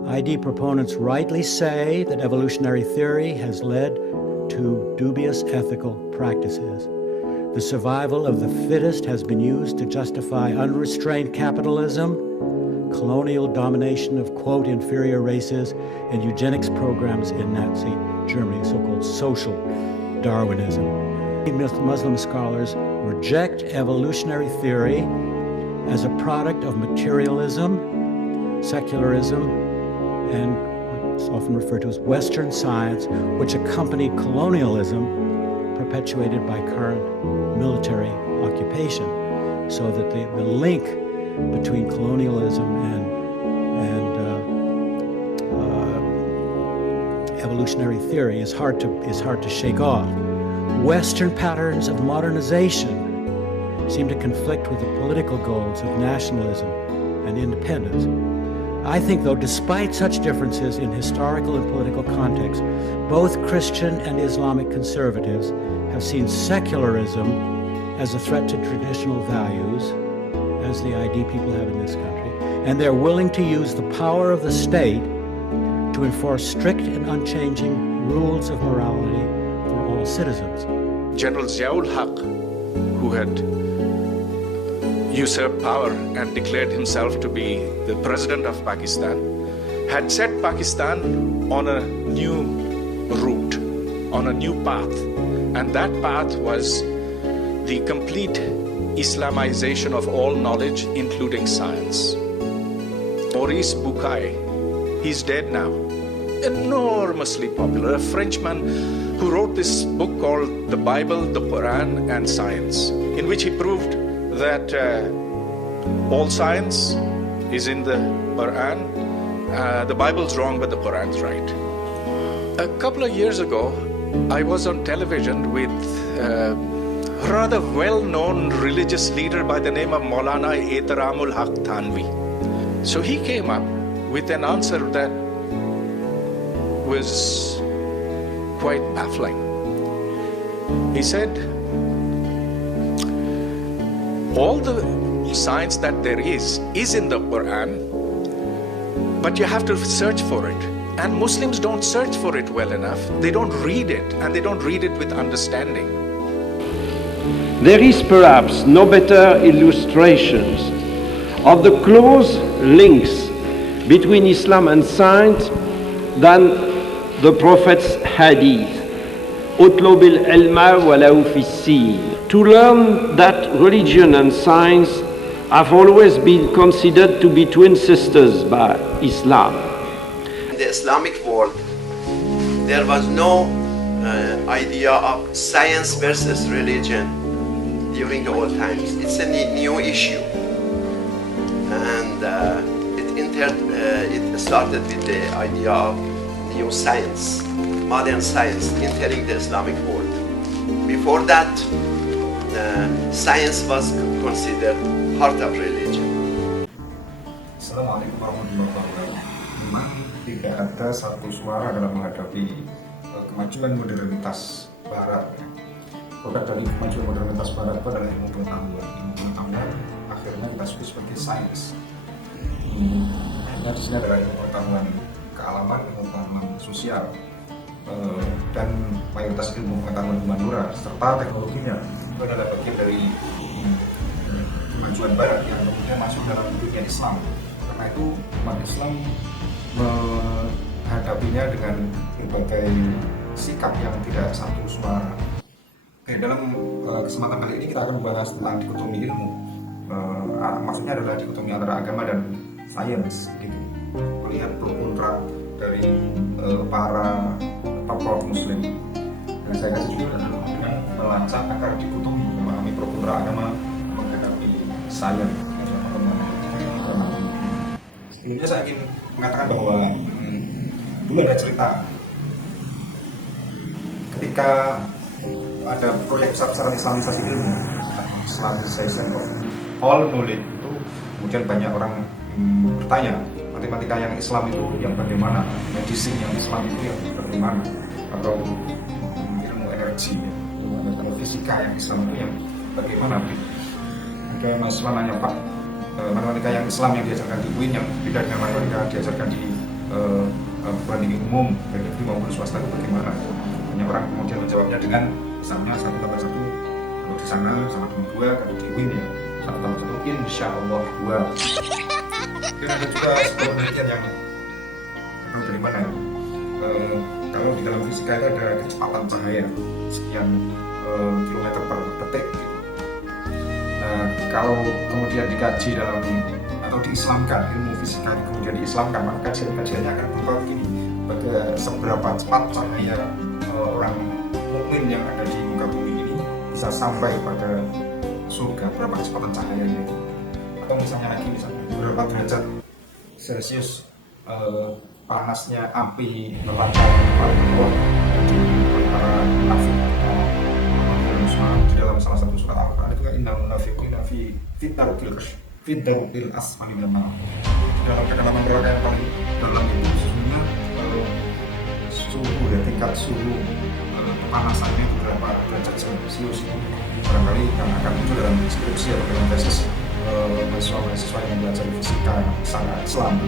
ID proponents rightly say that evolutionary theory has led to dubious ethical practices. The survival of the fittest has been used to justify unrestrained capitalism, colonial domination of, quote, inferior races, and eugenics programs in Nazi Germany, so-called social Darwinism. Muslim scholars reject evolutionary theory as a product of materialism, secularism, and what's often referred to as Western science, which accompanied colonialism perpetuated by current military occupation. So that the link between colonialism and evolutionary theory is hard to shake off. Western patterns of modernization seem to conflict with the political goals of nationalism and independence. I think, though, despite such differences in historical and political context, both Christian and Islamic conservatives have seen secularism as a threat to traditional values, as the ID people have in this country, and they're willing to use the power of the state to enforce strict and unchanging rules of morality for all citizens. General Ziaul Haq, who had usurped power and declared himself to be the president of Pakistan, had set Pakistan on a new route, on a new path. And that path was the complete Islamization of all knowledge, including science. Maurice Bucaille, he's dead now, enormously popular, a Frenchman who wrote this book called The Bible, the Quran, and Science, in which he proved that all science is in the Quran. The Bible's wrong, but the Quran's right. A couple of years ago, I was on television with a rather well-known religious leader by the name of Maulana Ehtaramul Haq Thanvi. So he came up with an answer that was quite baffling. He said, all the science that there is in the Quran, but you have to search for it. And Muslims don't search for it well enough. They don't read it, and they don't read it with understanding. There is perhaps no better illustrations of the close links between Islam and science than the Prophet's hadith. اطلب العلم ولو في السين. To learn that religion and science have always been considered to be twin sisters by Islam. In the Islamic world, there was no idea of science versus religion during the old times. It's a new issue, and it started with the idea of new science, modern science entering the Islamic world. Before that, science was considered part of religion. Assalamualaikum warahmatullahi wabarakatuh. Memang tidak ada satu suara dalam menghadapi kemajuan modernitas Barat. Produk dari kemajuan modernitas Barat itu adalah ilmu pengetahuan. Ilmu pengetahuan akhirnya kita sebut sebagai sains. Di sini adalah ilmu pengetahuan kealaman, ilmu pengetahuan sosial, dan mayoritas ilmu pengetahuan Madura serta teknologinya itu adalah bagian dari kemajuan Barat yang kemudian masuk dalam dunia Islam. Karena itu umat Islam menghadapinya dengan berbagai sikap yang tidak satu suara. Dalam kesempatan kali ini kita akan membahas tentang dikotomi ilmu. Maksudnya adalah dikotomi antara agama dan sains. Gitu. Melihat pro kontra dari para tokoh Muslim. Dan saya kasih judul adalah dengan melancak akar dikotomi, memahami pro kontra agama menghadapi sains. Sebelumnya saya ingin mengatakan bahwa dulu ada cerita ketika ada proyek besar-besaran Islamisasi ilmu, Islamization of all knowledge, itu kemudian banyak orang bertanya, matematika yang Islam itu yang bagaimana, medicine yang Islam itu yang bagaimana, atau ilmu energi, ilmu fisika yang Islam itu yang bagaimana. Ada masalah nanya, Pak, matematika yang Islam yang diajarkan di UIN yang beda dengan matematika diajarkan di perguruan tinggi umum baik negeri maupun swasta itu bagaimana? Banyak orang kemudian menjawabnya dengan misalnya 1 tambah 1 kalau di sana sama dengan 2, kalau di UIN ya 1 tambah 1 insya Allah 2. Dan ada juga sebuah penelitian yang dari mana ya? Kalau di dalam fisika itu ada kecepatan cahaya sekian kilometer per detik gitu. Nah, kalau kemudian dikaji dalam atau diislamkan ilmu fisika kemudian diislamkan, maka kajian-kajiannya akan berupa begini: pada seberapa cepat cahaya orang mukmin yang ada di muka bumi ini bisa sampai pada surga, berapa kecepatan cahayanya itu. Atau misalnya lagi berapa derajat Celcius panasnya api neraka paling bawah di para munafik di dalam salah satu surat Al-Quran itu kan innal munafiqina fi darkil asfali minan nar. Dalam kedalaman neraka yang paling dalam itu sesungguhnya suhu ya, tingkat suhu kepanasannya itu berapa derajat Celcius itu barangkali yang akan muncul dalam skripsi atau dalam tesis mahasiswa yang belajar fisika sangat Islam.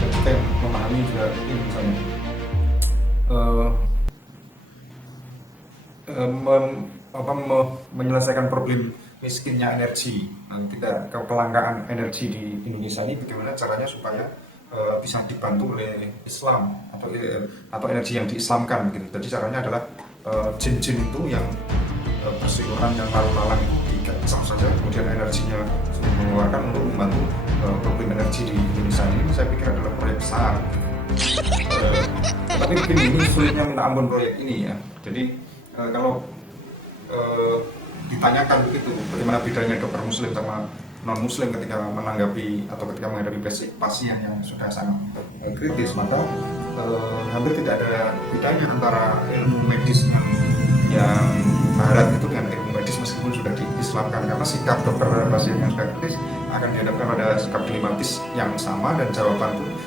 Kita yang memahami juga ini misalnya menyelesaikan problem miskinnya energi, tidak kelangkaan energi di Indonesia ini bagaimana caranya supaya bisa dibantu oleh Islam atau energi yang diislamkan begitu. Jadi caranya adalah jin-jin itu yang berseliweran yang lalu-lalang itu dikacau saja, kemudian energinya mengeluarkan untuk membantu problem energi di Indonesia ini. Saya pikir adalah proyek besar. Tapi begini, ini sulitnya minta ampun proyek ini ya. Jadi kalau ditanyakan begitu, bagaimana bedanya dokter muslim sama non muslim ketika menanggapi atau ketika menghadapi pasien yang sudah sangat kritis, maka hampir tidak ada bedanya antara ilmu medis yang barat itu dengan ilmu medis meskipun sudah diislamkan, karena sikap dokter pasien yang sudah kritis akan dihadapkan pada sikap dilematis yang sama dan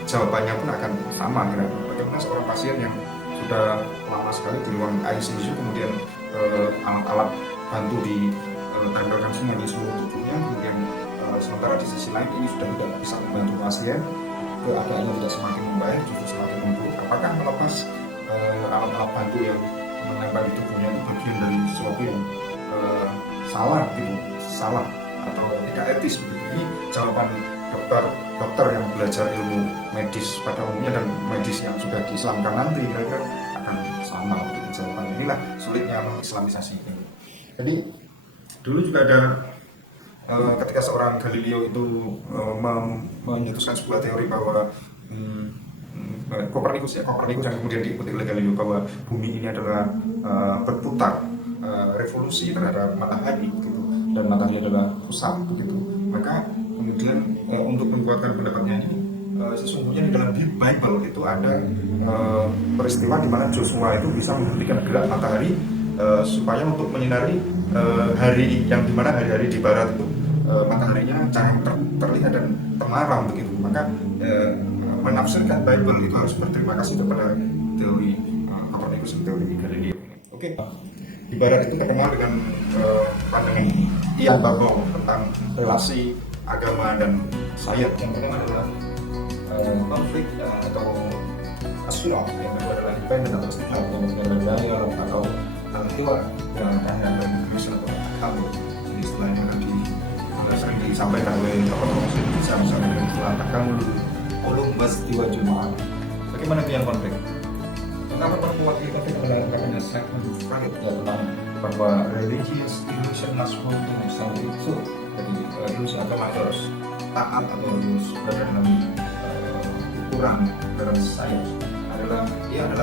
jawabannya pun akan sama. Bagaimana seorang pasien yang sudah lama sekali di ruang ICU kemudian alat-alat bantu ditempelkan semua di seluruh tubuhnya, kemudian sementara di sisi lain ini sudah tidak bisa membantu pasien, keadaannya tidak semakin membaik, justru semakin memburuk. Apakah melepas alat-alat bantu yang menempel di tubuhnya itu bagian dari sesuatu yang salah atau tidak etis begitu? Ini jawaban dokter yang belajar ilmu medis pada umumnya dan medis yang sudah diislamkan nanti kira-kira akan sama begitu jawabannya. Inilah sulitnya mengislamisasi ini. Jadi dulu juga ada ketika seorang Galileo itu menyetuskan sebuah teori bahwa Kopernikus yang kemudian diikuti oleh Galileo bahwa bumi ini adalah berputar, revolusi terhadap matahari begitu, dan matahari adalah pusat begitu. Maka kemudian untuk menguatkan pendapatnya ini sesungguhnya di dalam Bible itu ada peristiwa di mana Joshua itu bisa menghentikan gerak matahari supaya untuk menyinari hari yang dimana hari-hari di barat itu mataharinya jarang terlihat dan terlarang begitu. Maka menafsirkan Bible itu harus berterima kasih kepada teori Kopernikus dan teori Galileo. Oke. Di barat itu terkenal dengan pandangan Ian Babong tentang relasi agama dan sains. Yang pertama adalah konflik atau asyurah, yang kedua adalah independen atau istiqlal, yang ketiga adalah dialog atau tewa, yang terakhir adalah inclusion atau takabur. Jadi istilah yang sering disampaikan oleh tokoh-tokoh Indonesia, misalnya dengan istilah takamul, ulum bastiwa jumaat. Bagaimana dengan konflik? Pertama mewakili konflik adalah ungkapannya Sigmund Freud tentang bahwa religious illusion must hold to something so. Jadi ilusi agama itu harus taat atau harus berada dalam ukuran dalam sains adalah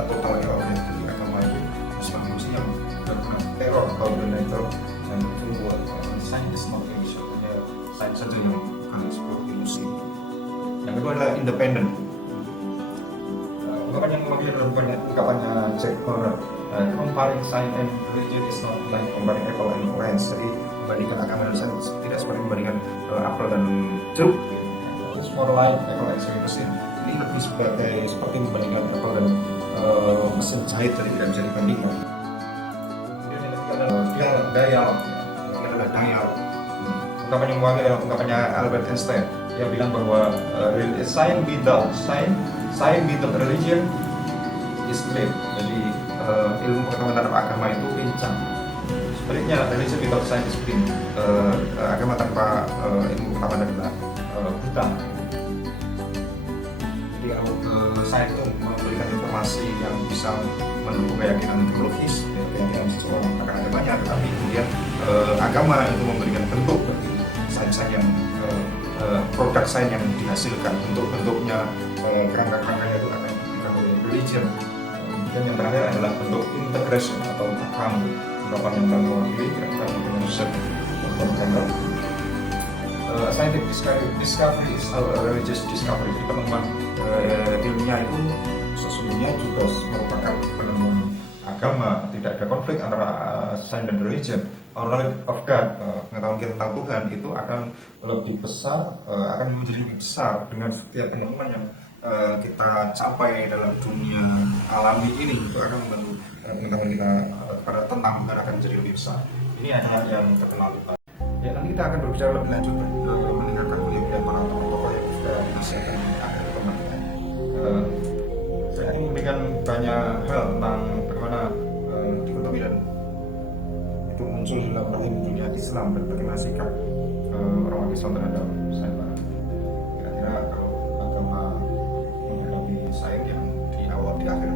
total error. Jadi agama itu sebuah ilusi yang karena teror kalau benar dan membuat sains not illusion. Sains saja yang bukan sebuah ilusi. Yang kedua adalah independen. Ungkapan yang mewakili adalah ungkapannya Jack Horner. Comparing science and religion is not like comparing apple and orange. Jadi membandingkan agama dan sains tidak seperti membandingkan apel dan jeruk. It's more like apple and mesin. Ini lebih seperti membandingkan apel dan mesin jahit, jadi tidak bisa dibandingkan. Kemudian yang ketiga adalah dialog. Ini adalah dialog. Ungkapan yang mewakili adalah ungkapannya Albert Einstein. Dia bilang bahwa science without science science without religion is great. Jadi ilmu pengetahuan terhadap agama itu pincang. Sebaliknya religion without science is blind. Agama tanpa ilmu pengetahuan adalah buta. Jadi kalau science itu memberikan informasi yang bisa mendukung keyakinan teologis, keyakinan seseorang akan agamanya, tetapi kemudian agama itu memberikan bentuk sains yang produk sains yang dihasilkan, bentuk-bentuknya, kerangka-kerangkanya itu akan diberikan oleh religion. Dan yang terakhir adalah bentuk integration atau paham ungkapan yang telah mewakili kira-kira dengan riset general. Scientific discovery is a religious discovery. Jadi penemuan ilmiah itu sesungguhnya juga merupakan penemuan agama. Tidak ada konflik antara science dan religion. Our knowledge of God, pengetahuan kita tentang Tuhan itu akan lebih besar, akan menjadi lebih besar dengan setiap penemuan yang kita capai dalam dunia alami ini. Itu akan membantu pengetahuan kita pada tentang Tuhan akan menjadi lebih besar. Ini hanya yang terkenal. Ya, nanti kita akan berbicara lebih lanjut mendengarkan penelitian para tokoh yang sudah dihasilkan akhir pemerintahan. Saya ingin memberikan banyak hal tentang bagaimana dikotomi dan itu muncul dalam rahim dunia Islam dan bagaimana sikap orang Islam terhadap sains barat. Kira-kira kalau agama menghadapi sains yang di awal di akhir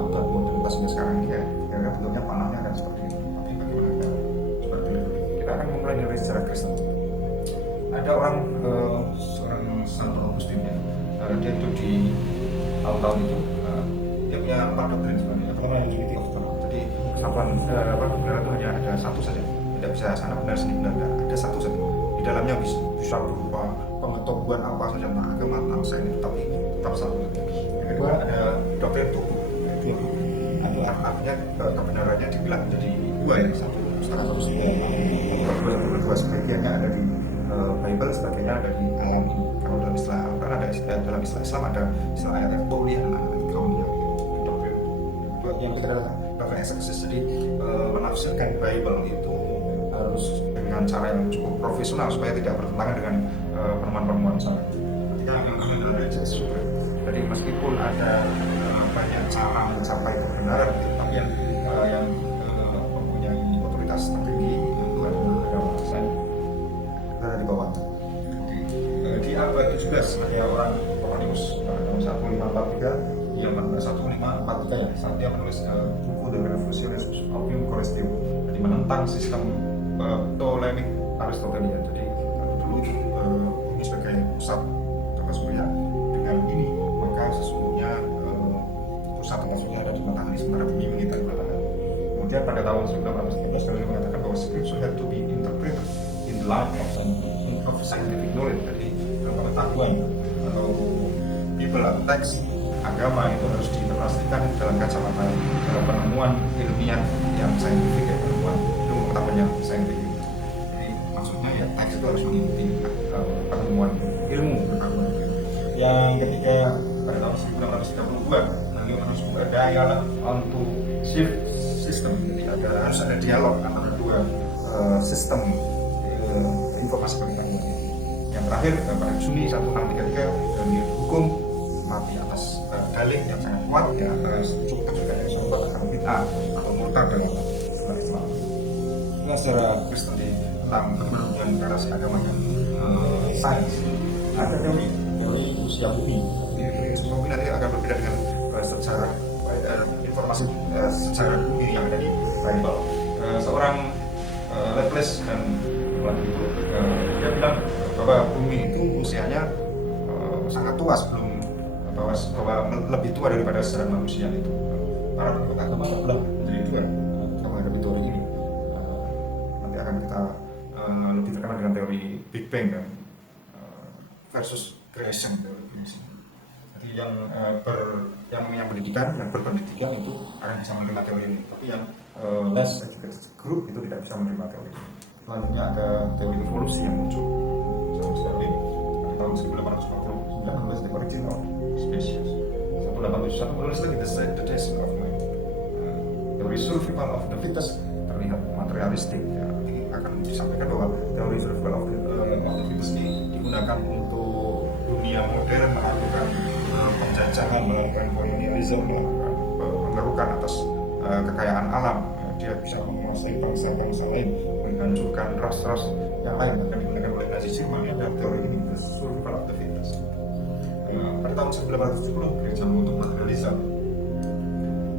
abad modernitas sampai sekarang ini ya, kira-kira bentuknya panahnya akan seperti ini. Tapi bagaimana seperti itu? Kita akan memulai dari sejarah Kristen. Ada orang seorang Santo Agustin ya, dia itu di tahun-tahun itu dia punya 4 doktrin sebenarnya. Pertama yang Unity of God. Jadi kesatuan kebenaran itu hanya ada satu saja. Tidak bisa sana benar sini benar, ada satu saja. Di dalamnya bisa berupa pengetahuan apa saja tentang agama, tentang sains, tapi tetap satu. Yang kedua ada doktrin tubuh. Itu artinya kebenarannya dibilang menjadi dua ya, satu setengah satu kedua sebagiannya ada di Bible, sebagainya ada di alam ini. Kalau dalam istilah Al-Quran ada dalam istilah Islam ada istilah ayat tauhid dan kaumnya. Yang ketiga adalah doktrin eksegesis. Jadi menafsirkan Bible itu harus dengan cara yang cukup profesional supaya tidak bertentangan dengan penemuan-penemuan sana. Ketika ada eksegesis, jadi meskipun ada banyak cara mencapai kebenaran, tapi yang mempunyai otoritas tertinggi itu adalah agama sains. Di bawah. Di abad 17 ada orang Copernicus tahun 1543 yang 1543 ya, saat dia menulis buku The Revolutiones Oppium Caelestium, jadi menentang sistem Ptolemaic Aristotelian. Jadi dulu itu ini sebagai pusat tata surya, dengan ini maka sesungguhnya pusat tata surya ada di matahari sementara bumi mengitari matahari. Kemudian pada tahun 1913 Galileo mengatakan bahwa scripture had to be interpreted in the light of scientific knowledge. Jadi pengetahuan atau Bible atau teks agama itu harus diinterpretasikan dalam kacamata dalam penemuan ilmiah yang saintifik, ya, penemuan ilmu pengetahuan yang saintifik. Jadi maksudnya ya teks itu harus mengikuti penemuan ilmu pengetahuan. Yang ketiga pada tahun 1932 Galileo menemukan dialog onto shift system. Jadi harus ada dialog antara dua sistem informasi pengetahuan. Yang terakhir pada Juni 1633 dihukum mati atas dalih yang sangat kuat ya, cukup juga yang sangat akan bid'ah atau murtad dalam Islam. Ini secara Kristen tentang kebenaran narasi agama dan sains. Ada teori usia bumi. Teori usia bumi nanti akan berbeda dengan sejarah informasi sejarah bumi yang ada di Bible. Seorang Laplace dan itu dia bilang bahwa bumi itu usianya sangat tua sebelum bahwa lebih tua daripada sejarah manusia itu. Para pendapat agama bilang menjadi tua menghadapi teori ini. Nanti akan kita lebih terkenal dengan teori Big Bang dan versus creation teori creation. Jadi yang pendidikan, yang berpendidikan itu akan bisa menerima teori ini, tapi yang less educated group itu tidak bisa menerima teori ini. Selanjutnya ada teori evolusi yang muncul sekali tahun 1849 menulis The Origin of Species. 1871 menulis lagi The Descent of Man. Teori survival of the fittest terlihat materialistik ya. Akan disampaikan bahwa teori survival of the fittest ini digunakan untuk dunia modern melakukan penjajahan penjajahan, melakukan kolonialisme, melakukan pengerukan atas kekayaan alam. Dia bisa menguasai bangsa-bangsa lain, menghancurkan ras-ras yang lain. Akan digunakan oleh Nazi Jerman ada teori ini, the survival of the fittest. Pada tahun 1970 gereja untuk materialisme.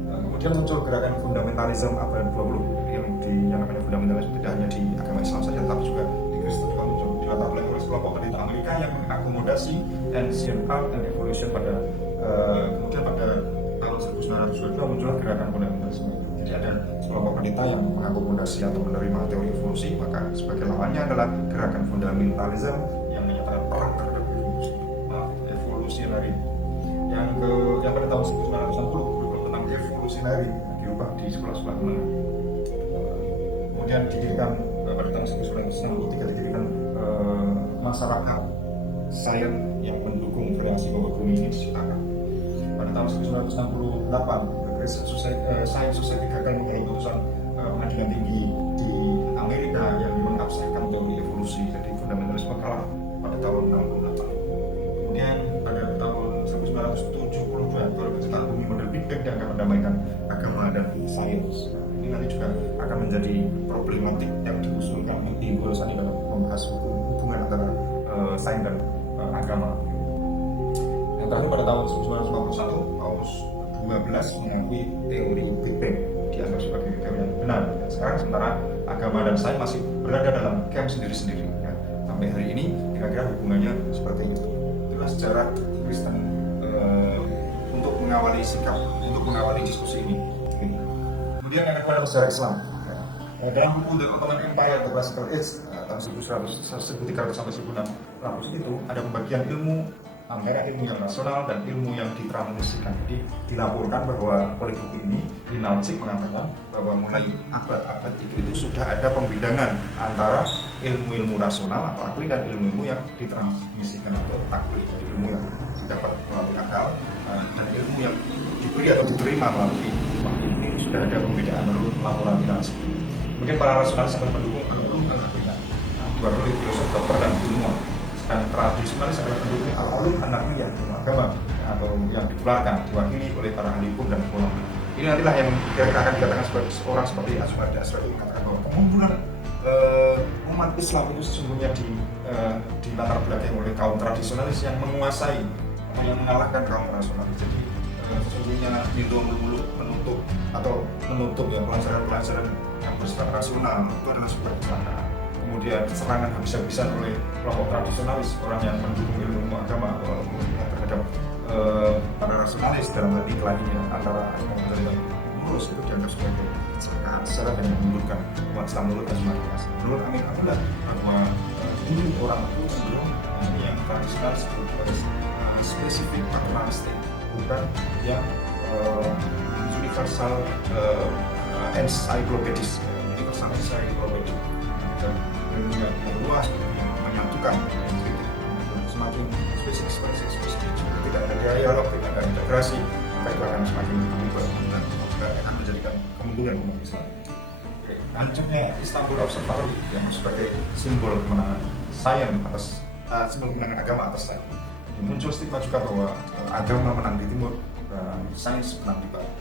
Kemudian muncul gerakan fundamentalisme abad 20 yang namanya fundamentalisme tidak hanya di agama Islam saja, tapi juga di Kristen juga muncul, dilatar belakangi oleh kelompok pendeta Amerika yang mengakomodasi ancient art and evolution kemudian pada tahun 1922 muncullah gerakan fundamentalisme. Jadi ada kelompok pendeta yang mengakomodasi atau menerima teori evolusi, maka sebagai lawannya adalah gerakan fundamentalisme yang menyatakan perang terhadap evolusionari. Yang pada tahun 1960 tentang evolusionari diubah di sekolah-sekolah menengah. Kemudian didirikan pada tahun 1963 didirikan masyarakat sains yang mendukung kreasi bahwa bumi ini diciptakan. Pada tahun 1968 Science Society gagal mengelola putusan pengadilan tinggi di Amerika yang mengabsahkan teori evolusi, jadi fundamentalisme kalah pada tahun 68. Kemudian pada tahun 1972 teori penciptaan bumi model Big Bang yang akan mendamaikan agama dan sains. Ini nanti juga akan menjadi problematik yang diusulkan di Golsani dalam membahas hubungan antara sains dan agama. Yang terakhir pada tahun 1951 Paulus 12 mengakui teori Big Bang dianggap sebagai teori yang benar. Sekarang sementara agama dan sains masih berada dalam camp sendiri-sendiri. Ya. Sampai hari ini kira-kira hubungannya seperti itu. Itulah sejarah Kristen untuk mengawali sikap, untuk mengawali diskusi ini. Kemudian yang kedua adalah sejarah Islam. Dalam buku The Ottoman Empire, The Classical Age, tahun 1300 sampai 1600 itu ada pembagian ilmu antara ilmu yang rasional dan ilmu yang ditransmisikan. Jadi dilaporkan bahwa oleh buku ini Linalcik mengatakan bahwa mulai abad-abad itu sudah ada pembidangan antara ilmu-ilmu rasional atau akli dan ilmu-ilmu yang ditransmisikan atau takli, jadi ilmu yang didapat melalui akal dan ilmu yang diberi atau diterima melalui waktu. Ini sudah ada pembedaan menurut laporan Linalcik. Mungkin para rasionalis akan mendukung ilmu dan aklinya, diwakili filosof, dokter dan ilmuwan. Dan tradisionalis adalah pendukung al-ulum an-naqliyah, ilmu agama atau yang dikeluarkan diwakili oleh para ahli hukum dan ulama. Ini nantilah yang kira-kira akan dikatakan sebagai seorang seperti Asmar Asrari mengatakan bahwa pengumpulan umat Islam itu sesungguhnya di latar belakangi oleh kaum tradisionalis yang menguasai atau yang mengalahkan kaum rasionalis. Jadi sesungguhnya itu menutup ya pelajaran-pelajaran yang bersifat rasional itu adalah sebuah kecelakaan. Kemudian serangan habis-habisan oleh kelompok tradisionalis, orang yang mendukung ilmu agama terhadap para rasionalis dalam arti kelahiran antara agama dan lurus itu dianggap sebagai kecelakaan secara dan menurunkan umat Islam menurut Asmar. Menurut Amin Abdullah bahwa ini orang itu cenderung yang tradisionalis itu pada spesifik paternalistik, bukan yang universal encyclopedis, universal encyclopedis. Yang luas, yang menyatukan, semakin spesifik, tidak ada dialog, tidak ada integrasi, maka itu akan semakin berubah dan akan menjadikan kemunduran umat Islam. Hancurnya Istanbul Observatory yang sebagai simbol kemenangan sains atas simbol kemenangan agama atas sains. Muncul stigma juga bahwa agama menang di timur dan sains menang di barat.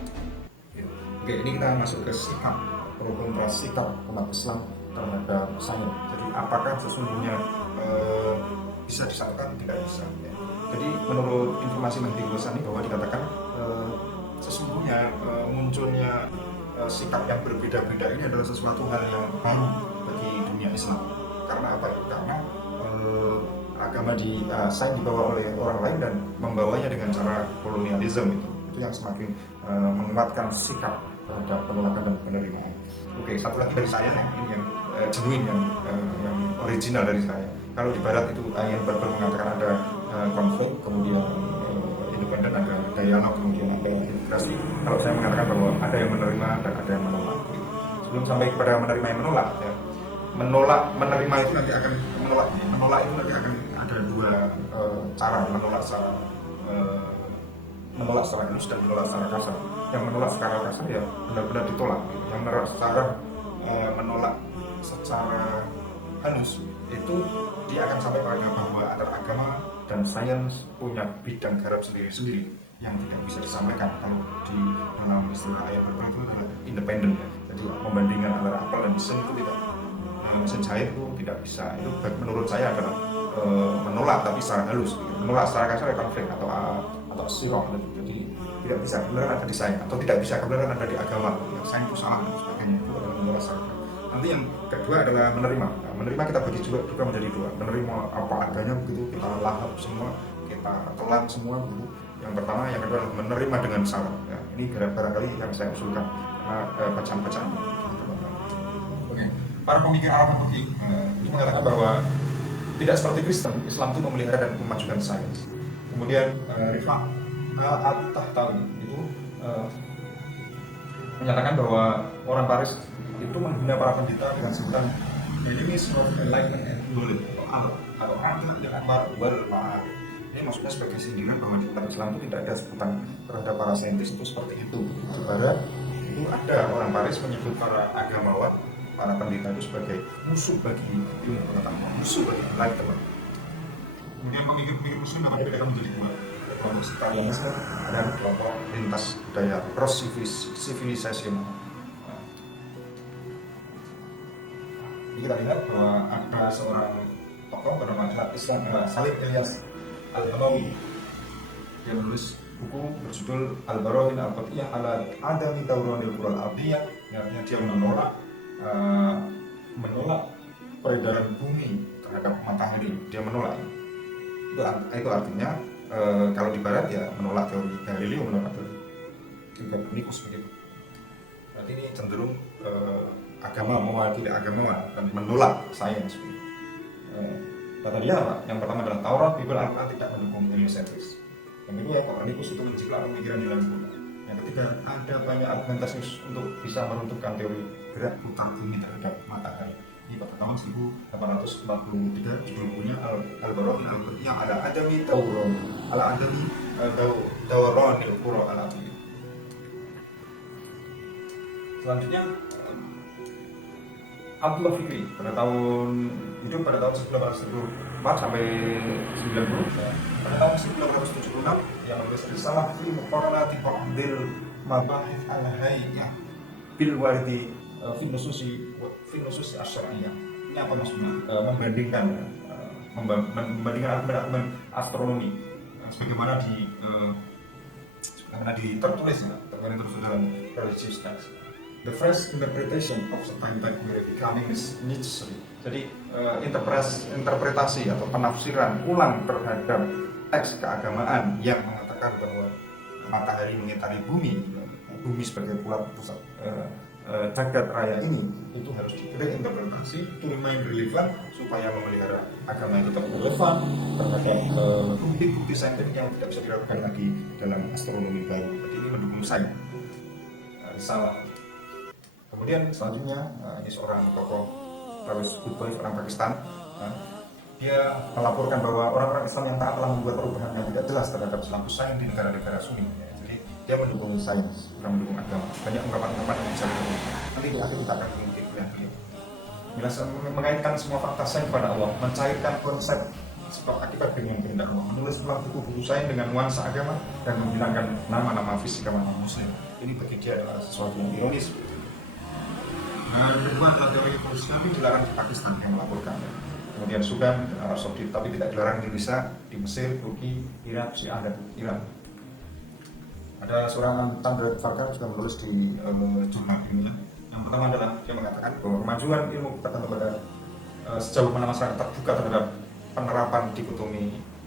Oke, ini kita masuk ke sikap pro kontra sikap umat Islam terhadap sains. Jadi apakah sesungguhnya bisa disatukan? Tidak bisa. Ya. Jadi menurut informasi Menteri Golsani bahwa dikatakan sesungguhnya munculnya sikap yang berbeda-beda ini adalah sesuatu hal yang baru bagi dunia Islam. Karena apa? Karena agama di sains dibawa oleh orang lain dan membawanya dengan cara kolonialisme itu yang semakin menguatkan sikap terhadap penolakan dan penerimaan. Oke, satu lagi dari saya ini yang genuine, yang original dari saya. Kalau di Barat itu yang mengatakan ada konflik, kemudian independen, ada dialog, kemudian ada integrasi. Kalau saya mengatakan bahwa ada yang menerima dan ada yang menolak. Sebelum sampai kepada menerima yang menolak, ya, menerima itu nanti akan menolak itu nanti akan ada dua cara menolak secara halus dan menolak secara kasar. Yang menolak secara kasar ya benar-benar ditolak. Yang menolak secara halus itu dia akan sampai pada bahwa antara agama dan sains punya bidang garap sendiri-sendiri yang tidak bisa disampaikan. Kalau di dalam istilah ayat berperang itu adalah independen ya. Jadi membandingkan antara apel dan mesin itu tidak, mesin jahit itu tidak bisa. Itu menurut saya adalah menolak tapi secara halus, gitu. Menolak secara kasar konflik atau sirah. Jadi tidak bisa kebenaran ada di sains atau tidak bisa kebenaran ada di agama. Ya, sains itu salah dan sebagainya, itu adalah menolak secara. Nanti yang kedua adalah menerima. Nah, menerima kita bagi juga menjadi dua. Menerima apa adanya begitu, kita lahap semua, kita telan semua begitu. Yang pertama, yang kedua adalah menerima dengan salam. Ya, ini barangkali yang saya usulkan karena bacaan-bacaan. Oke, para pemikir Arab Turki itu mengatakan bahwa tidak seperti Kristen, Islam itu memelihara dan memajukan sains. Kemudian Rifah At-Tahtawi itu menyatakan bahwa orang Paris itu menghina para pendeta dengan sebutan enemies of enlightenment and knowledge atau Allah yang akbar wal ma'arif. Ini maksudnya sebagai sindiran bahwa di dalam Islam itu tidak ada sebutan terhadap para saintis itu seperti itu. Di Barat itu ada orang Paris menyebut para agamawan, para pendeta itu sebagai musuh bagi ilmu pengetahuan, musuh bagi enlightenment. Kemudian pemikir-pemikir Muslim dapat dibedakan menjadi dua, kelompok sekalianisme dan kelompok lintas budaya cross civilization. Ini kita lihat bahwa ada seorang tokoh bernama Islam Salim Ilyas Al-Halawi. Dia menulis buku berjudul Al-Barahin Al-Qat'iyah ala Adami Dawranil Quran Al-Ardiyah. Artinya dia menolak peredaran bumi terhadap matahari. Dia menolak. Itu artinya kalau di Barat ya menolak teori Galileo, menolak teori Copernicus begitu. Berarti ini cenderung agama mewakili agamawan dan menolak sains. Kata dia apa? Yang pertama adalah Taurat, Bible, Al-Quran tidak mendukung heliocentris. Yang kedua, Copernicus itu menjiplak pemikiran di dalam bulan. Yang ketiga, ada banyak argumentasi untuk bisa meruntuhkan teori gerak putar bumi terhadap matahari. Ini pada tahun 1843 judul bukunya Al-Barahin Al-Qat'iyah ala Adami Dawran ala Adami Dawranil Quran Al-Ardiyah. Selanjutnya Abdullah Fikri pada tahun 1974 sampai 90. Pada tahun 1976 yang menulis risalah fi muqarrarati ba'dil mabahith al-hayyah bil wardi fi nususi asy-syar'iyyah. Ini apa maksudnya? Membandingkan argumen astronomi sebagaimana tertulis dalam religious text. The fresh interpretation of certain theory becoming necessary. Jadi interpretasi atau penafsiran ulang terhadap teks keagamaan yang mengatakan bahwa matahari mengitari bumi sebagai pusat jagat raya ini, itu harus direinterpretasi to remain relevant supaya memelihara agama itu tetap relevan terhadap bukti-bukti saintifik yang tidak bisa dilakukan lagi dalam astronomi baru. Jadi ini mendukung saya. Salah. Kemudian selanjutnya ini seorang tokoh Rawis Qutbi, orang Pakistan. Dia melaporkan bahwa orang-orang Islam yang taat telah membuat perubahan yang tidak jelas terhadap status sains di negara-negara Sunni. Jadi dia mendukung sains, bukan mendukung agama. Banyak ungkapan-ungkapan yang bisa didukung. Nanti di akhir kita akan mengutip yang beliau. Mengaitkan semua fakta sains kepada Allah, mencairkan konsep sebab akibat dengan kehendak Allah, menulis ulang buku-buku sains dengan nuansa agama dan menghilangkan nama-nama fisikawan Muslim. Ini bagi dia adalah sesuatu yang ironis. Kedua adalah teori evolusi Nabi dilarang di Pakistan yang melaporkan. Kemudian Sudan, Arab Saudi, tapi tidak dilarang di Indonesia, di Mesir, Turki, Irak, Syria, dan Iran. Ada seorang Tandra Farkan juga menulis di jurnal ilmiah. Yang pertama adalah dia mengatakan bahwa kemajuan ilmu berkaitan kepada sejauh mana masyarakat terbuka terhadap penerapan dikotomi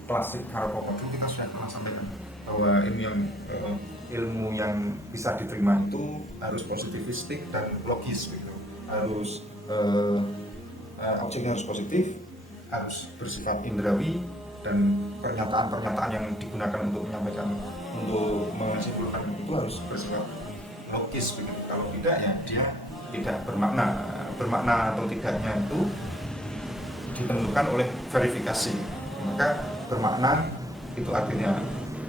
klasik Harapoko. Kita sudah pernah sampaikan bahwa ilmu yang bisa diterima itu harus positivistik dan logis, gitu. Harus objeknya harus positif, harus bersifat indrawi, dan pernyataan-pernyataan yang digunakan untuk menyampaikan, untuk menyimpulkan itu harus bersifat logis, begitu. Kalau tidak ya dia tidak bermakna atau tidaknya itu ditentukan oleh verifikasi. Maka bermakna itu artinya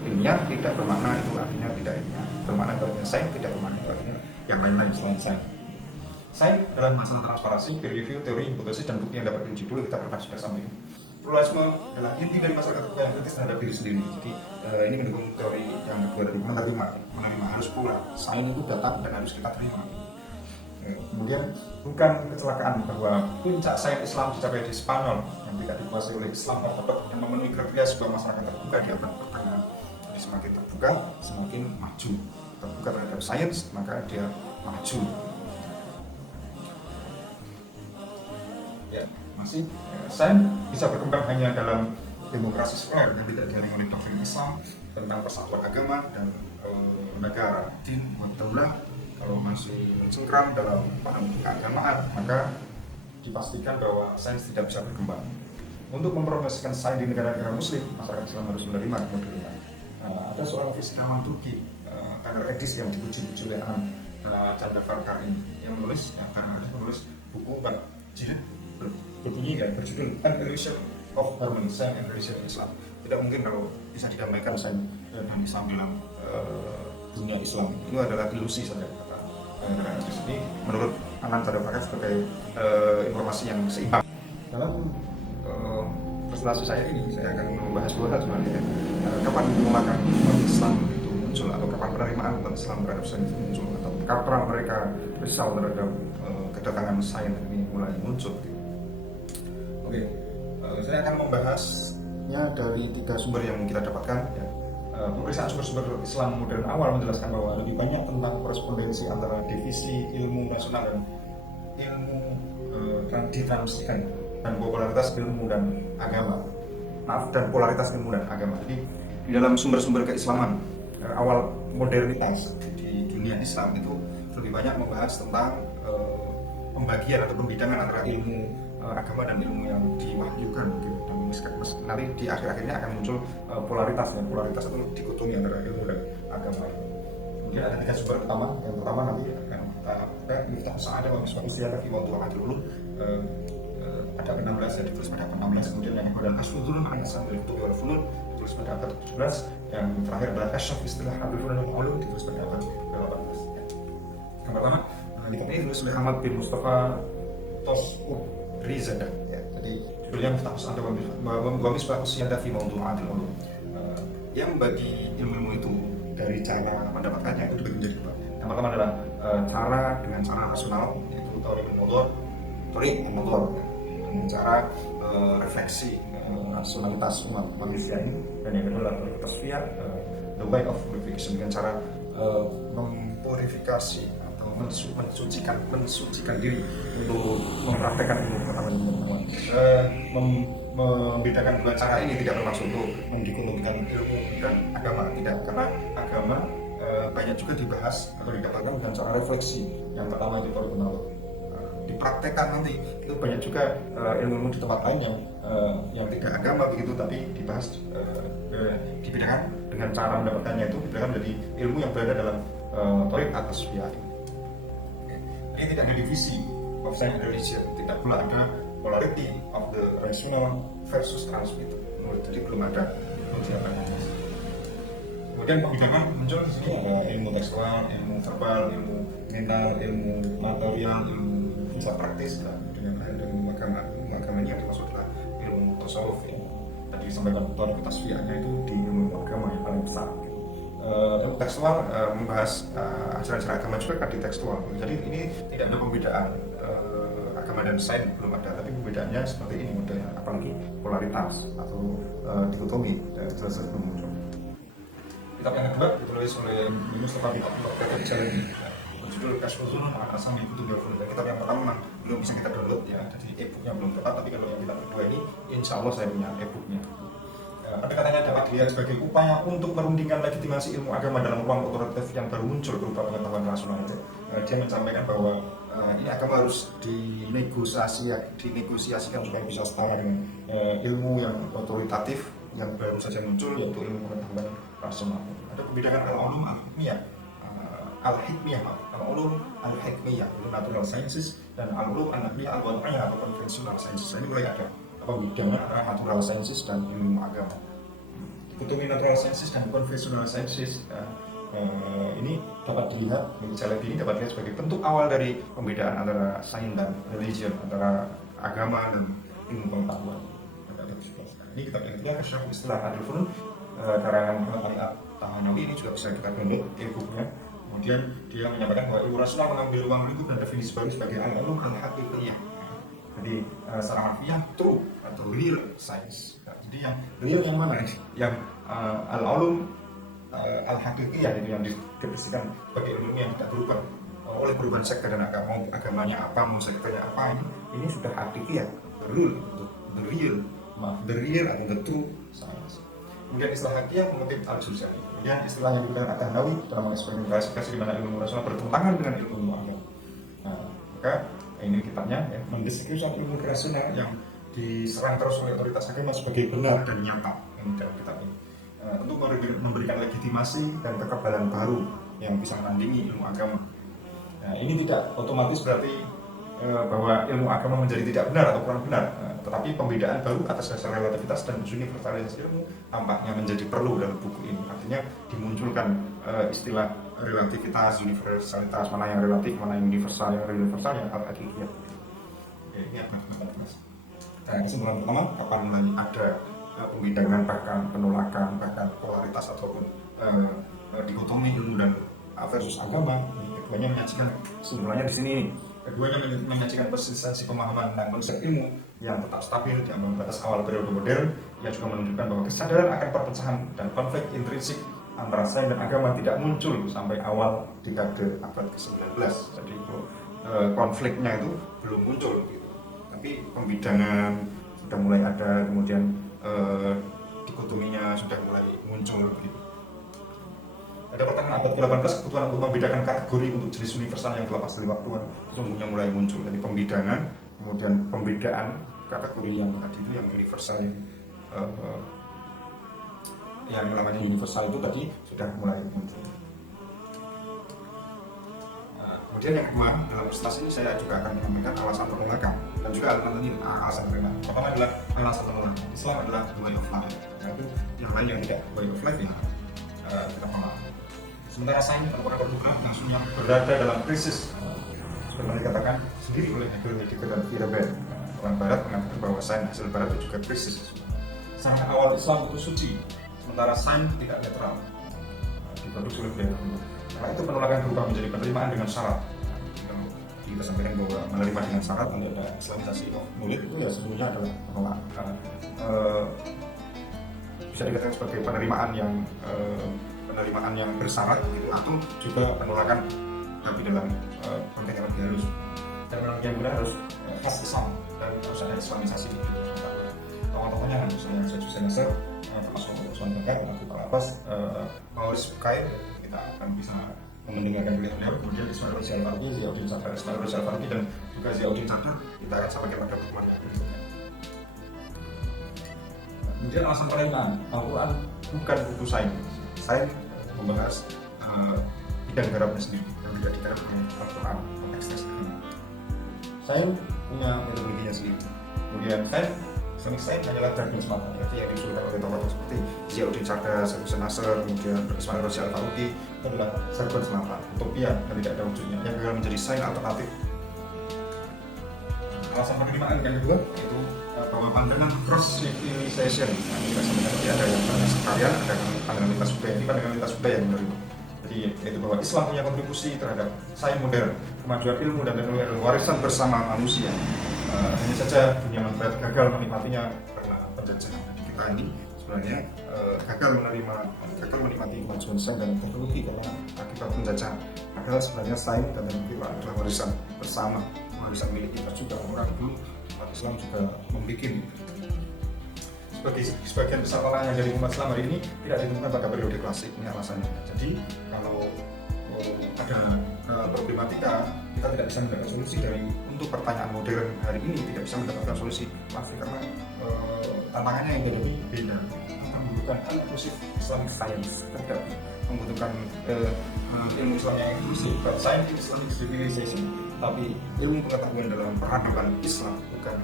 ilmiah, tidak bermakna itu artinya tidak ilmiah. Bermakna itu artinya sains, tidak bermakna itu artinya yang lain-lain selain sains. Sains adalah masalah transparansi, peer review, teori, hipotesis, dan bukti yang dapat diuji dulu. Kita pernah sudah sampaikan. pluralisme adalah inti dari masyarakat terbuka yang kritis terhadap diri sendiri. Jadi ini mendukung teori yang kedua dari menerima harus plural. Sains itu datang dan harus kita terima. Kemudian bukan kecelakaan bahwa puncak sains Islam dicapai di Spanyol yang tidak dikuasai oleh Islam dapat yang memenuhi kriteria sebuah masyarakat terbuka di abad pertengahan. Jadi semakin terbuka, semakin maju. Terbuka terhadap sains, maka dia maju. Ya, masih sains bisa berkembang hanya dalam demokrasi sekuler yang tidak dihalangi oleh doktrin Islam tentang persatuan agama dan negara. Din wa daulah kalau masih mencengkram dalam paham keagamaan, maka dipastikan bahwa sains tidak bisa berkembang. Untuk mempromosikan sains di negara-negara Muslim, masyarakat Islam harus menerima kemodernan. Ada seorang fisikawan Turki, Taner Edis, yang dipuji-puji oleh Chandra Farkar ini, yang menulis buku jilid berbunyi dan berjudul An Illusion of Harmony, Science and Religion in Islam. Tidak mungkin kalau bisa didamaikan sains dan Islam dalam dunia Islam. Itu adalah ilusi saja. Ini menurut Anan Chandra Farkar sebagai informasi yang seimbang. Dalam presentasi saya ini, saya akan membahas dua hal sebenarnya. Kapan memakan umat Islam itu muncul, atau kapan penerimaan umat Islam terhadap sains itu muncul, atau kapan mereka risau terhadap kedatangan sains ini mulai muncul. Oke, saya akan membahasnya dari 3 sumber yang kita dapatkan. Ya. Pemeriksaan sumber-sumber Islam modern awal menjelaskan bahwa lebih banyak tentang korespondensi antara divisi ilmu nasional dan ilmu ditransisikan dan popularitas ilmu dan agama. Dan polaritas ilmu dan agama. Jadi di dalam sumber-sumber keislaman awal modernitas di dunia Islam itu lebih banyak membahas tentang pembagian atau pembidangan antara ilmu agama dan ilmu yang diwahyukan gitu. Dan nanti di akhir-akhirnya akan muncul polaritas itu dikotomi antara ilmu dan agama. Kemudian ada 3 sumber utama. Yang pertama nanti akan kita Miftah Sa'adah wa Misbah Usyada fi Mawdu'atil Ulum, ada 16 yang ditulis pada abad 16. Kemudian yang kedua adalah Asfudulun An-Nasam wal Futuh wal Funun, ditulis pada abad 17. Yang terakhir adalah Kasyaf Istilah Abdul Funan wal Ulum, ditulis pada abad 18. Yang pertama kitab ini ditulis oleh Ahmad bin Mustafa Tos'ub-Rizada. Ya, jadi judulnya Miftah Sa'adah wa Misbah Usyada fi Mawdu'atil Ulum. Yang membagi ilmu-ilmu itu dari cara mendapatkannya itu dibagi menjadi 2. Yang pertama adalah cara dengan cara rasional, yaitu teori motor, dengan cara refleksi rasionalitas umat manusia ini. Dan yang kedua adalah tasfiyah, the way of purification, dengan cara mempurifikasi atau mensucikan diri untuk mempraktekkan ilmu pengetahuan. Membedakan 2 cara ini tidak bermaksud untuk mendikotomikan ilmu dan agama, tidak, karena agama banyak juga dibahas atau didapatkan dengan cara refleksi. Yang pertama itu teori penawar, dipraktekkan nanti itu banyak juga ilmu di tempat lain yang tidak agama begitu, tapi dibahas dibedakan dengan cara mendapatkannya, itu dibedakan menjadi ilmu yang berada dalam teori atas via ini. Ini tidak ada divisi of science and religion, tidak pula ada polarity of the rational versus transmitted. Jadi belum ada ujian. Kemudian pembidangan muncul di sini ada ilmu tekstual, ilmu verbal, ilmu mental, ilmu material, ilmu filsafat praktis, dan dengan ilmu agama. Ilmu agamanya yang dimaksud adalah ilmu tasawuf. Tadi disampaikan teori tasfiyahnya itu di ilmu agama yang paling besar. Ilmu tekstual membahas ajaran-ajaran agama juga kan di tekstual. Jadi ini tidak ada pembedaan agama dan sains, belum ada, tapi perbedaannya seperti ini modelnya, apalagi polaritas atau dikotomi jelas belum muncul. Kitab yang kedua ditulis oleh Mustafa bin Abdul Jalali, berjudul Kasyful An-Nasam wal Futuh wal Funun. Kitab yang pertama belum bisa kita download ya, jadi e-booknya belum tepat, tapi kalau yang kitab kedua ini insya Allah saya punya e-booknya. Pendekatannya dapat dilihat sebagai upaya untuk merundingkan legitimasi ilmu agama dalam ruang otoritatif yang baru muncul berupa pengetahuan rasional. Dia menyampaikan bahwa ini agama harus dinegosiasikan supaya bisa setara dengan ilmu yang otoritatif yang baru saja muncul, yaitu ilmu pengetahuan rasional. Ada pembedakan al-ulum al-hikmiyah, al-ulum al-hikmiyah itu natural sciences, dan al-ulum al-naqliyah al-wad'iyah atau conventional sciences. Ini mulai ada pembedakan antara natural sciences dan ilmu agama. Dikotomi natural sciences dan conventional sciences ini dapat dilihat, ini dapat dilihat sebagai bentuk awal dari pembedaan antara sains dan religion, antara agama dan ilmu pengetahuan. Ini kitab yang ketiga, Kasyaf Istilah Ahlul Funun, karangan Muhammad Ali At-Tahanawi. Ini juga bisa kita download e-booknya. Kemudian dia menyampaikan bahwa ilmu rasional mengambil ruang lingkup dan definisi baru sebagai al-ulum al-haqiqiyah. Jadi secara harfiah true atau real science. Jadi yang real yang mana? Yang al-ulum al-haqiqiyah, itu yang didefinisikan sebagai ilmu yang tidak berubah oleh perubahan sekte dan agama. Agamanya apa, mau sektenya apa, ini sudah haqiqiyah, real, the real atau the true science. Kemudian istilah haqiqiyah mengutip Al-Juzani. Kemudian istilah yang digunakan At-Tahanawi dalam mengeksperimentasi di mana ilmu rasional bertentangan dengan ilmu agama. Nah, maka ini kitabnya ya, mendeskripsikan ilmu rasional yang diserang terus oleh otoritas agama sebagai benar dan nyata dalam kitab ini. Untuk memberikan legitimasi dan kekebalan baru yang bisa menandingi ilmu agama. Nah, ini tidak otomatis berarti bahwa ilmu agama menjadi tidak benar atau kurang benar, tetapi pembedaan baru atas dasar relativitas dan universalitas ilmu tampaknya menjadi perlu dalam buku ini. Artinya dimunculkan istilah relativitas, universalitas, mana yang relatif, mana yang universal, yang al-haqiqiyah. Ini apa? Nah, kesimpulan pertama, kapan mulai ada pembidangan, bahkan penolakan, bahkan polaritas ataupun dikotomi ilmu dan versus agama. Keduanya menyajikan kesimpulannya di sini. Keduanya menyajikan persistensi pemahaman tentang konsep ilmu yang tetap stabil di ambang batas awal periode modern. Ia juga menunjukkan bahwa kesadaran akan perpecahan dan konflik intrinsik antara sains dan agama tidak muncul sampai awal dekade abad ke-19. Jadi konfliknya itu belum muncul gitu. Tapi pembidangan sudah mulai ada, kemudian dikotominya sudah mulai muncul gitu. Pada pertengahan abad ke-18, kebutuhan untuk membedakan kategori untuk jenis universal yang terlepas dari waktu sesungguhnya mulai muncul. Jadi pembidangan, kemudian pembedaan kategori yang tadi itu yang universal, yang namanya universal itu tadi sudah mulai muncul. Kemudian yang kedua, dalam presentasi ini saya juga akan menyampaikan alasan penolakan dan juga alasan penolakan. Pertama adalah alasan penolakan. Islam adalah way of life. Yaitu yang lain yang tidak way of life ya kita paham. Sementara sains merupakan program yang sudah berada dalam krisis. Seperti dikatakan sendiri oleh Hegel, Heidegger, dan Feyerabend. Orang Barat mengatakan bahwa sains hasil Barat itu juga krisis. Sangat awal Islam itu suci, sementara sains tidak netral. Diproduksi oleh beliau. Karena itu penolakan berubah menjadi penerimaan dengan syarat. Kita sampaikan bahwa menerima dengan syarat untuk ada islamisasi murid itu ya sebenarnya adalah penolakan. Bisa dikatakan sebagai penerimaan yang bersyarat gitu, atau juga penolakan tapi dalam konteks yang lebih halus. Dan yang benar harus khas Islam dan harus ada islamisasi gitu. Tokoh-tokohnya misalnya Syekh Nasr, termasuk Usman Bakar, Abu Abbas, Maurice Bucaille, kita akan bisa mendengarkan beliau. Kemudian Ismail Raja Al-Faruqi, Ziauddin Sadar, dan juga Ziauddin Sadar kita akan sampaikan pada pertemuan berikutnya. Kemudian alasan penerimaan, Al-Quran bukan buku sains. Sains membahas bidang garapnya sendiri yang tidak digarap oleh Al-Quran konteks tersebut. Sains punya metodologinya sendiri. Kemudian Islamic Science hanyalah jargon semata, yang diusulkan oleh tokoh seperti Ziauddin Sadar, Syekh Nasr, kemudian Ismail Raja Al-Faruqi. Itu adalah jargon semata, utopia dan tidak ada wujudnya, yang gagal menjadi sains alternatif. Alasan penerimaan yang kedua yaitu bahwa pandangan cross civilization, kita sampaikan tadi ada yang pandangan sekalian, ada pandangan lintas budaya. Ini pandangan lintas budaya yang menerima. Jadi yaitu bahwa Islam punya kontribusi terhadap sains modern, kemajuan ilmu dan teknologi adalah warisan bersama manusia. Hanya saja dunia barat gagal menikmatinya karena penjajahan. Kita ini sebenarnya gagal menikmati kemajuan sains dan teknologi karena akibat penjajahan. Padahal sebenarnya sains dan teknologi adalah warisan bersama, warisan milik kita juga. Orang dulu umat Islam juga membuat sebagian besar orang yang jadi umat Islam hari ini tidak ditemukan pada periode klasik. Ini alasannya. Jadi kalau ada problematika, kita tidak bisa mendapatkan solusi untuk pertanyaan modern hari ini, tidak bisa mendapatkan solusi pasti karena tantangannya yang beda. Kita membutuhkan inklusif Islamic Science, tidak membutuhkan ilmu Islam yang inklusif, science Islamic civilization, tapi ilmu pengetahuan dalam peradaban Islam, bukan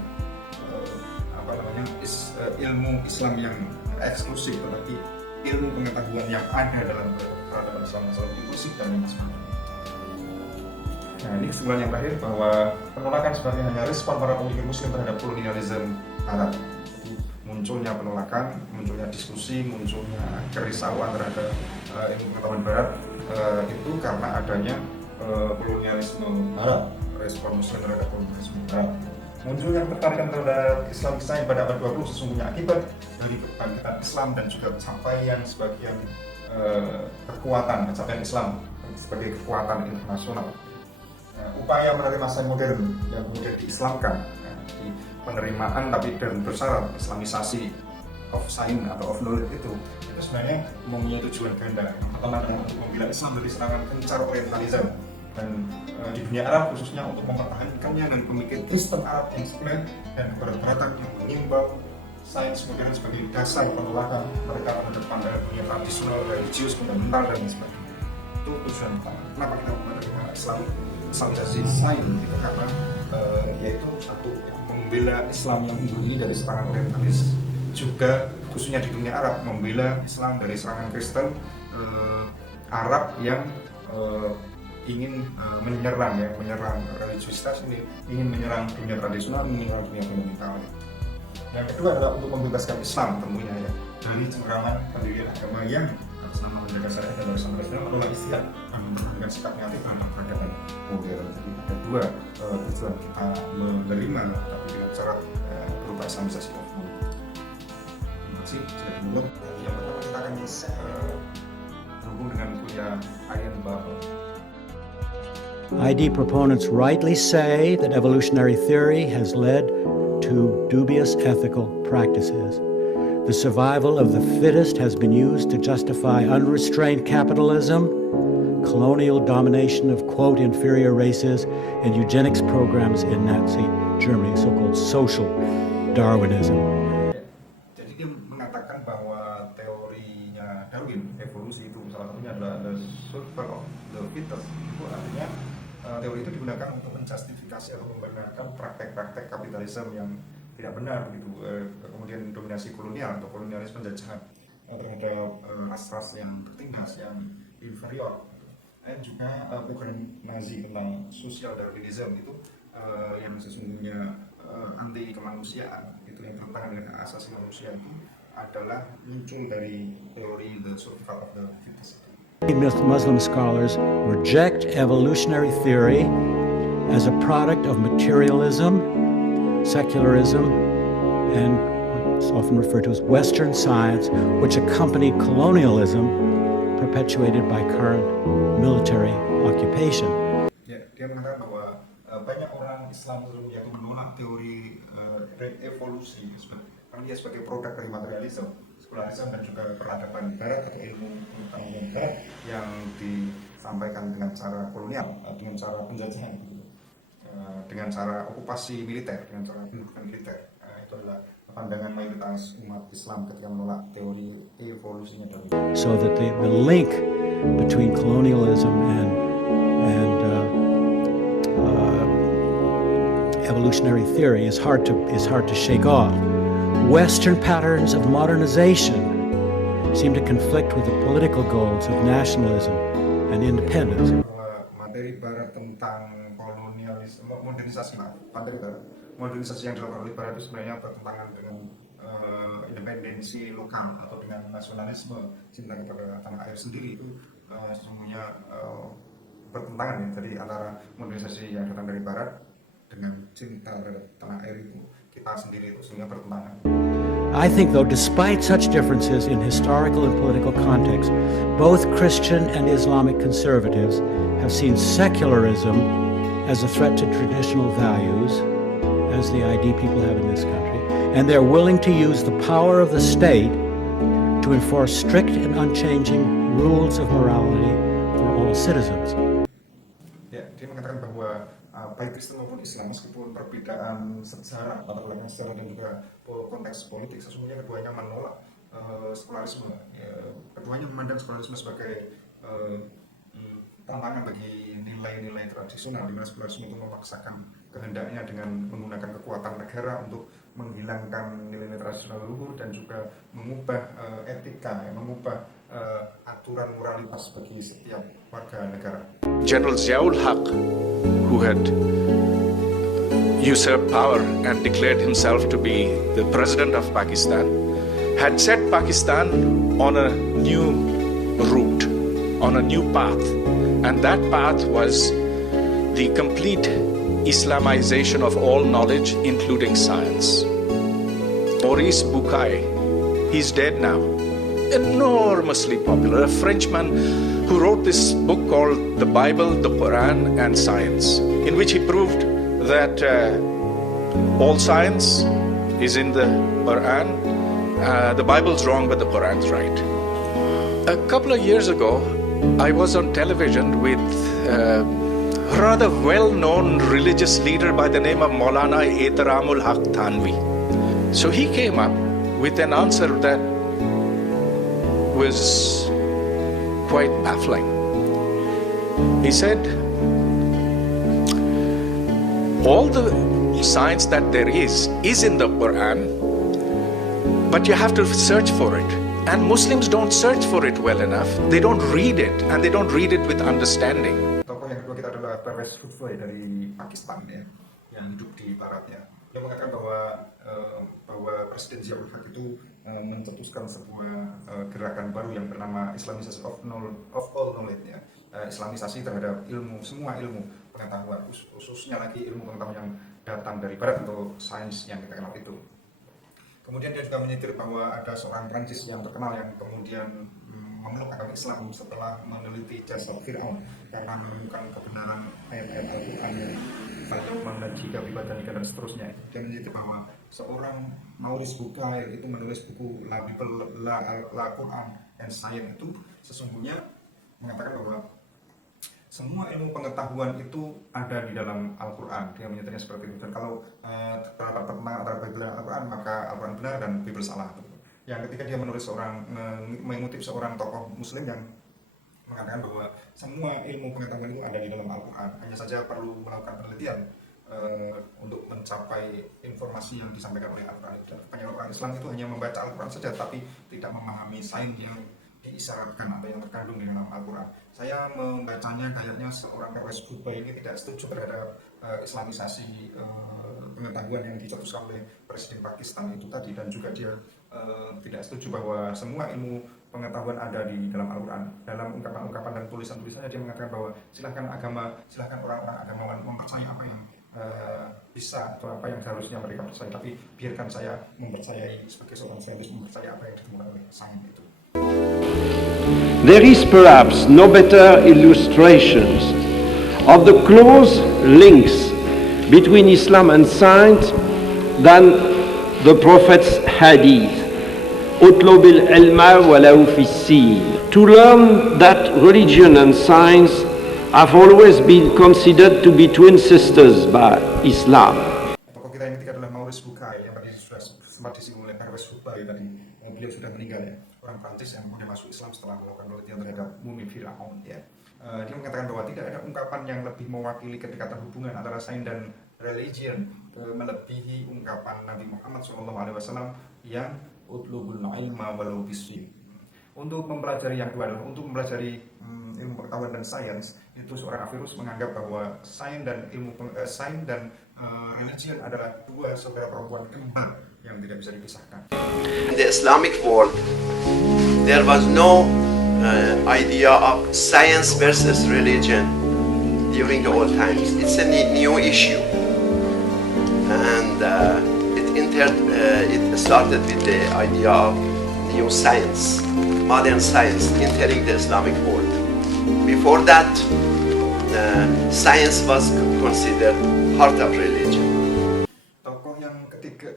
ilmu Islam yang eksklusif, tetapi ilmu pengetahuan yang ada dalam peradaban Islam yang selalu inklusif dan transparan. Nah, ini kesimpulan yang terakhir bahwa penolakan sebenarnya hanya respon para pemikir Muslim terhadap kolonialisme Barat. munculnya penolakan, munculnya diskusi, munculnya kerisauan terhadap ilmu pengetahuan Barat itu karena adanya kolonialisme Arab, respon Muslim terhadap kolonialisme Arab. Munculnya ketertarikan terhadap Islamic Science pada abad 20 sesungguhnya akibat dari kebangkitan Islam dan juga pencapaian sebagian pencapaian Islam sebagai kekuatan internasional. Upaya menerima sains modern yang kemudian diislamkan, di penerimaan tapi dan bersyarat Islamisasi of science atau of knowledge itu sebenarnya mempunyai tujuan ganda. Yang pertama adalah untuk membela Islam dari serangan kencar orientalisme, dan di dunia Arab khususnya untuk mempertahankannya dan pemikir Kristen Arab yang sekuler dan keberatan yang mengimbau sains modern sebagai dasar penolakan mereka terhadap pandangan dunia tradisional, religius, fundamental dan sebagainya. Itu tujuan utama. Kenapa kita menerima Islamisasi sains? Itu karena yaitu satu membela Islam yang ini dari serangan orientalis, juga khususnya di dunia Arab membela Islam dari serangan Kristen Arab yang ingin menyerang religiusitas ini, ingin menyerang dunia tradisional, ingin menyerang dunia fundamental. Yang kedua adalah untuk membebaskan Islam tentunya ya dari cengkraman pendirian agama yang atas nama menjaga syariat dan warisan tradisional menolak istilah dan mempertahankan sikap negatif terhadap peradaban modern. Jadi ada dua tujuan kita menerima tapi dengan syarat berupa Islamisasi of knowledge. Terima kasih. Saya dulu. Yang pertama kita akan berhubung dengan kuliah Iron Bubble. ID proponents rightly say that evolutionary theory has led to dubious ethical practices. The survival of the fittest has been used to justify unrestrained capitalism, colonial domination of, quote, inferior races, and eugenics programs in Nazi Germany, so-called social Darwinism. Jadi dia mengatakan bahwa teorinya Darwin, evolusi itu salah satunya adalah the survival of the fittest. Itu artinya teori itu digunakan untuk menjustifikasi atau membenarkan praktek-praktek kapitalisme yang tidak benar begitu, kemudian dominasi kolonial atau kolonialis penjajahan terhadap ras-ras yang tertindas, yang inferior, dan juga program Nazi tentang social Darwinism itu yang sesungguhnya anti kemanusiaan, itu yang bertentangan dengan hak asasi manusia, itu adalah muncul dari teori the survival of the fittest. Muslim scholars reject evolutionary theory as a product of materialism, secularism, and what's often referred to as Western science, which accompany colonialism perpetuated by current military occupation. Ya, dia mengatakan bahwa banyak orang Islam yang menolak teori evolusi karena dia sebagai produk dari materialisme, sekularisme, dan juga peradaban Barat atau ilmu pengetahuan Barat yang disampaikan dengan cara kolonial, dengan cara penjajahan, dengan cara okupasi militer, dengan cara pendudukan militer. Itu adalah pandangan mayoritas umat Islam ketika menolak teori evolusinya Darwin. So that the link between colonialism and evolutionary theory is hard to shake off. Western patterns of modernization seem to conflict with the political goals of nationalism and independence. Materi Barat tentang kolonialisme, modernisasi yang dilakukan oleh Barat itu sebenarnya bertentangan dengan independensi lokal atau dengan nasionalisme, cinta kepada tanah air sendiri. Itu sesungguhnya bertentangan ya. Jadi antara modernisasi yang datang dari Barat dengan cinta terhadap tanah air itu, kita sendiri itu sehingga bertentangan. I think, though, despite such differences in historical and political context, both Christian and Islamic conservatives have seen secularism as a threat to traditional values, as the ID people have in this country, and they're willing to use the power of the state to enforce strict and unchanging rules of morality for all citizens. Ya, dia mengatakan bahwa baik Kristen maupun Islam, meskipun perbedaan sejarah, latar belakang sejarah dan juga konteks politik, sesungguhnya keduanya menolak sekularisme. Keduanya memandang sekularisme sebagai tantangan bagi nilai-nilai tradisional, di mana sekularisme itu memaksakan kehendaknya dengan menggunakan kekuatan negara untuk menghilangkan nilai-nilai tradisional leluhur dan juga mengubah etika, mengubah aturan moralitas bagi setiap warga negara. General Ziaul Haq, who had usurped power and declared himself to be the president of Pakistan, had set Pakistan on a new route, on a new path. And that path was the complete Islamization of all knowledge, including science. Maurice Bucaille, he's dead now, enormously popular, a Frenchman who wrote this book called The Bible, the Quran and Science, in which he proved that all science is in the Quran. The Bible's wrong, but the Quran's right. A couple of years ago, I was on television with a rather well-known religious leader by the name of Maulana Ehtaramul Haq Thanvi. So he came up with an answer that was quite baffling. He said, all the science that there is in the Quran, but you have to search for it. And Muslims don't search for it well enough. They don't read it, and they don't read it with understanding. Tokoh yang kedua kita adalah Pervez Hutbay dari Pakistan ya, yang hidup di baratnya. Dia mengatakan bahwa Presiden Zia-ul Haq itu mencetuskan sebuah gerakan baru yang bernama Islamisasi of all knowledge ya. Islamisasi terhadap ilmu, semua ilmu pengetahuan, khususnya lagi ilmu pengetahuan yang datang dari barat atau sains yang kita kenal itu. Kemudian dia juga menyetir bahwa ada seorang Prancis yang terkenal yang kemudian memeluk agama Islam setelah meneliti jasad Fir'aun karena menemukan kebenaran ayat-ayat Al-Quran yang dan jika bibadanikan dan seterusnya. Dia menyetir bahwa seorang Maurice Bucaille itu menulis buku La Bible, La Quran and Science itu sesungguhnya mengatakan bahwa semua ilmu pengetahuan itu ada di dalam Al-Quran. Dia menyetirnya seperti itu. Dan kalau terdapat pertentangan antara Bible dan Al-Quran, maka Al-Quran benar dan Bible salah. Yang ketika dia menulis mengutip seorang tokoh Muslim yang mengatakan bahwa semua ilmu pengetahuan itu ada di dalam Al-Quran. Hanya saja perlu melakukan penelitian untuk mencapai informasi yang disampaikan oleh Al-Quran. Dan kebanyakan orang Islam itu hanya membaca Al-Quran saja, tapi tidak memahami sains yang diisyaratkan atau yang terkandung di dalam Al-Quran. Saya membacanya kayaknya seorang Pervez Hutbay ini tidak setuju terhadap Islamisasi pengetahuan yang dicetuskan oleh Presiden Pakistan itu tadi, dan juga dia tidak setuju bahwa semua ilmu pengetahuan ada di dalam Al-Quran. Dalam ungkapan-ungkapan dan tulisan-tulisannya dia mengatakan bahwa silahkan orang-orang agamawan mempercayai apa yang bisa atau apa yang seharusnya mereka percaya, tapi biarkan saya mempercayai sebagai seorang saintis mempercayai apa yang ditemukan oleh sains itu. There is perhaps no better illustrations of the close links between Islam and science than the Prophet's hadith. اطلب العلم ولو في السين. To learn that religion and science have always been considered to be twin sisters by Islam. Tokoh kita yang ketiga adalah Maurice Bucaille yang tadi sudah sempat disinggung oleh Pervez Hutbay tadi. Beliau sudah meninggal ya, orang Prancis yang kemudian masuk Islam setelah melakukan penelitian terhadap mumi Fir'aun ya. Dia mengatakan bahwa tidak ada ungkapan yang lebih mewakili kedekatan hubungan antara sains dan religion melebihi ungkapan Nabi Muhammad SAW yang utlubul ilma walau bisfin. Untuk mempelajari yang kedua adalah untuk mempelajari ilmu pengetahuan dan sains, itu seorang Averroes menganggap bahwa sains dan religion adalah dua saudara perempuan kembar yang tidak bisa dipisahkan. In the Islamic world, there was no idea of science versus religion during the old times. It's a new issue, and it started with the idea of new science, modern science entering the Islamic world. Before that, science was considered part of religion. Tokoh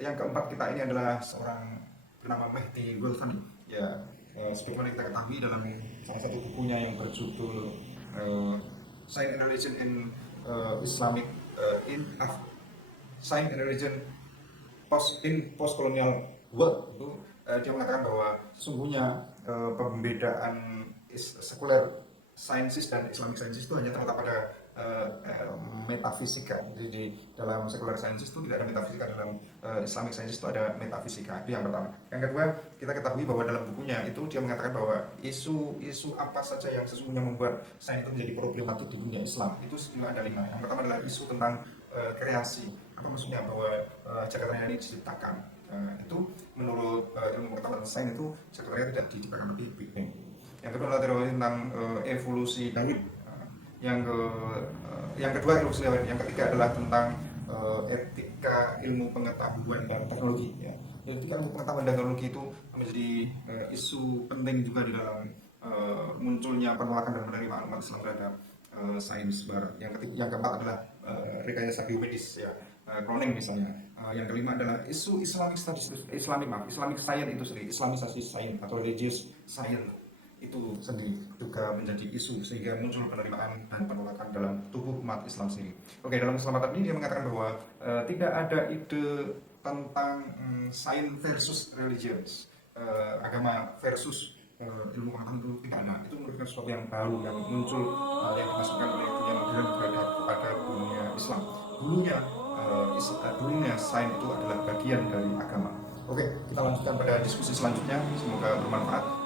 yang keempat kita ini adalah seorang bernama Mehdi Golfani. Ya, sebagaimana kita ketahui dalam salah satu bukunya yang berjudul Science and Religion in Islamic Science and Religion Post-Colonial World itu dia mengatakan bahwa sesungguhnya pembedaan sekuler sciences dan Islamic sciences itu hanya terletak pada metafisika. Jadi di dalam secular sciences itu tidak ada metafisika, dalam Islamic sciences itu ada metafisika. Itu yang pertama. Yang kedua, kita ketahui bahwa dalam bukunya itu dia mengatakan bahwa isu apa saja yang sesungguhnya membuat sains itu menjadi problematik di dunia Islam itu sebenarnya ada 5. Yang pertama adalah isu tentang kreasi. Apa maksudnya? Bahwa jagat raya ini diciptakan. Itu menurut ilmu pengetahuan sains itu jagat raya tidak diciptakan, tapi Big Bang. Yang kedua adalah teori tentang evolusi Darwin. Yang kedua evolusi Darwin. Yang ketiga adalah tentang etika ilmu pengetahuan dan teknologi. Ya. Etika ilmu pengetahuan dan teknologi itu menjadi isu penting juga di dalam munculnya penolakan dan penerimaan umat Islam terhadap sains Barat. Yang keempat adalah rekayasa biomedis, ya, cloning misalnya. Yang kelima adalah isu Islamic science itu sendiri, Islamisasi sains atau religious science itu sendiri juga menjadi isu sehingga muncul penerimaan dan penolakan dalam tubuh umat Islam sendiri. Oke, dalam keselamatan ini dia mengatakan bahwa tidak ada ide tentang science versus religions, agama versus ilmu pengetahuan itu tidak ada. Itu merupakan sesuatu yang baru yang muncul yang dimasukkan oleh dunia modern terhadap kepada dunia Islam. Dulunya sains itu adalah bagian dari agama. Oke, kita lanjutkan pada diskusi selanjutnya. Semoga bermanfaat.